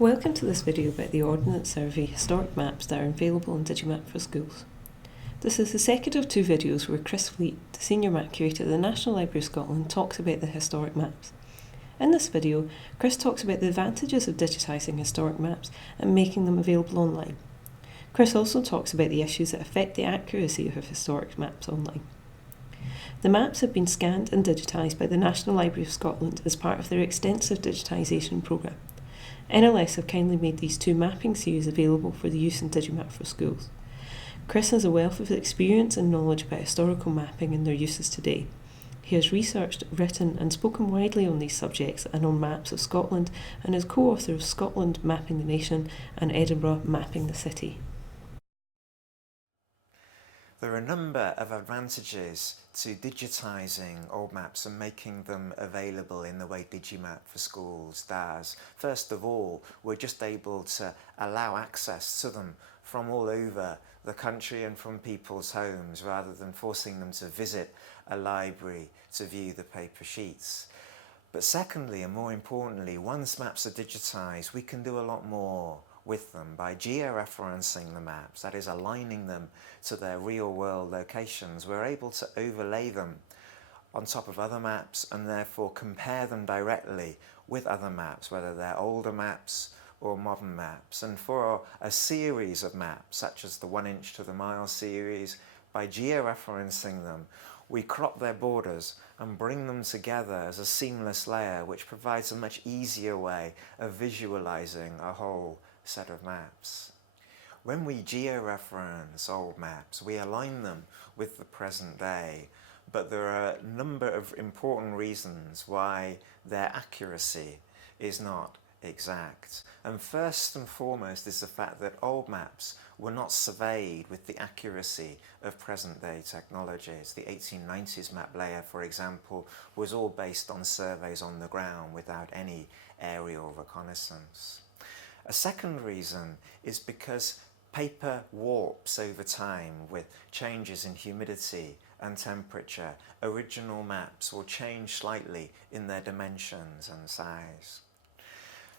Welcome to this video about the Ordnance Survey historic maps that are available in Digimap for schools. This is the second of two videos where Chris Fleet, the Senior Map Curator at the National Library of Scotland, talks about the historic maps. In this video, Chris talks about the advantages of digitising historic maps and making them available online. Chris also talks about the issues that affect the accuracy of historic maps online. The maps have been scanned and digitised by the National Library of Scotland as part of their extensive digitisation programme. NLS have kindly made these two mapping series available for the use in Digimap for schools. Chris has a wealth of experience and knowledge about historical mapping and their uses today. He has researched, written and spoken widely on these subjects and on maps of Scotland, and is co-author of Scotland Mapping the Nation and Edinburgh Mapping the City. There are a number of advantages to digitising old maps and making them available in the way Digimap for schools does. First of all, we're just able to allow access to them from all over the country and from people's homes, rather than forcing them to visit a library to view the paper sheets. But secondly, and more importantly, once maps are digitised, we can do a lot more with them by georeferencing the maps, that is, aligning them to their real-world locations. We're able to overlay them on top of other maps and therefore compare them directly with other maps, whether they're older maps or modern maps. And for a series of maps, such as the 1 inch to the mile series, by georeferencing them, we crop their borders and bring them together as a seamless layer, which provides a much easier way of visualizing a whole set of maps. When we georeference old maps, we align them with the present day, but there are a number of important reasons why their accuracy is not exact. And first and foremost is the fact that old maps were not surveyed with the accuracy of present-day technologies. The 1890s map layer, for example, was all based on surveys on the ground without any aerial reconnaissance. A second reason is because paper warps over time with changes in humidity and temperature. Original maps will change slightly in their dimensions and size.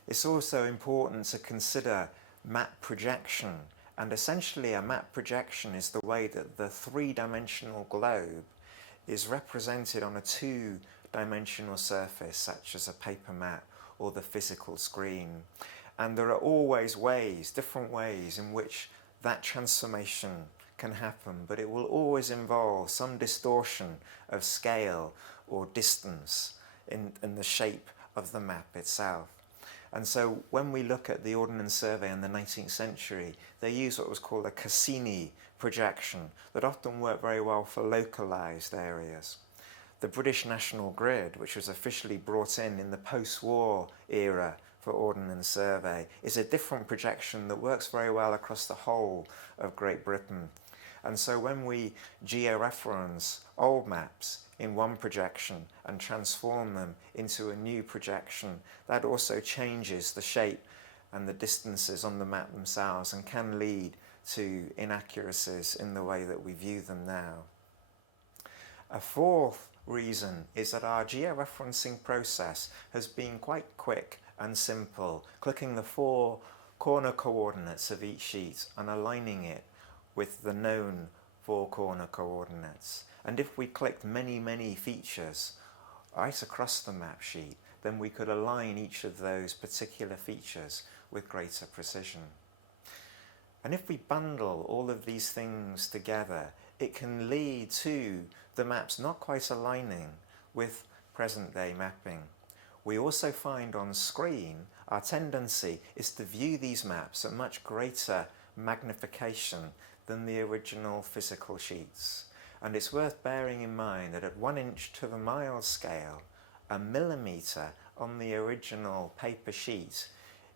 It's also important to consider map projection, and essentially a map projection is the way that the three-dimensional globe is represented on a two-dimensional surface, such as a paper map or the physical screen. And there are always ways, different ways in which that transformation can happen, but it will always involve some distortion of scale or distance in the shape of the map itself. And so when we look at the Ordnance Survey in the 19th century, they used what was called a Cassini projection that often worked very well for localized areas. The British National Grid, which was officially brought in the post-war era for Ordnance Survey, is a different projection that works very well across the whole of Great Britain. And so when we georeference old maps in one projection and transform them into a new projection, that also changes the shape and the distances on the map themselves and can lead to inaccuracies in the way that we view them now. A fourth reason is that our georeferencing process has been quite quick and simple, clicking the 4 corner coordinates of each sheet and aligning it with the known 4 corner coordinates. And if we clicked many features right across the map sheet, then we could align each of those particular features with greater precision. And if we bundle all of these things together, it can lead to the maps not quite aligning with present-day mapping. We also find on screen our tendency is to view these maps at much greater magnification than the original physical sheets. And it's worth bearing in mind that at 1 inch to the mile scale, a millimetre on the original paper sheet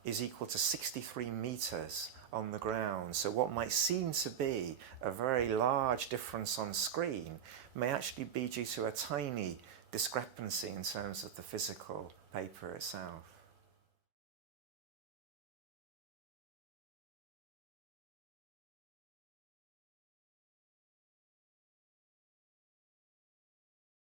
is equal to 63 metres on the ground. So what might seem to be a very large difference on screen may actually be due to a tiny discrepancy in terms of the physical paper itself.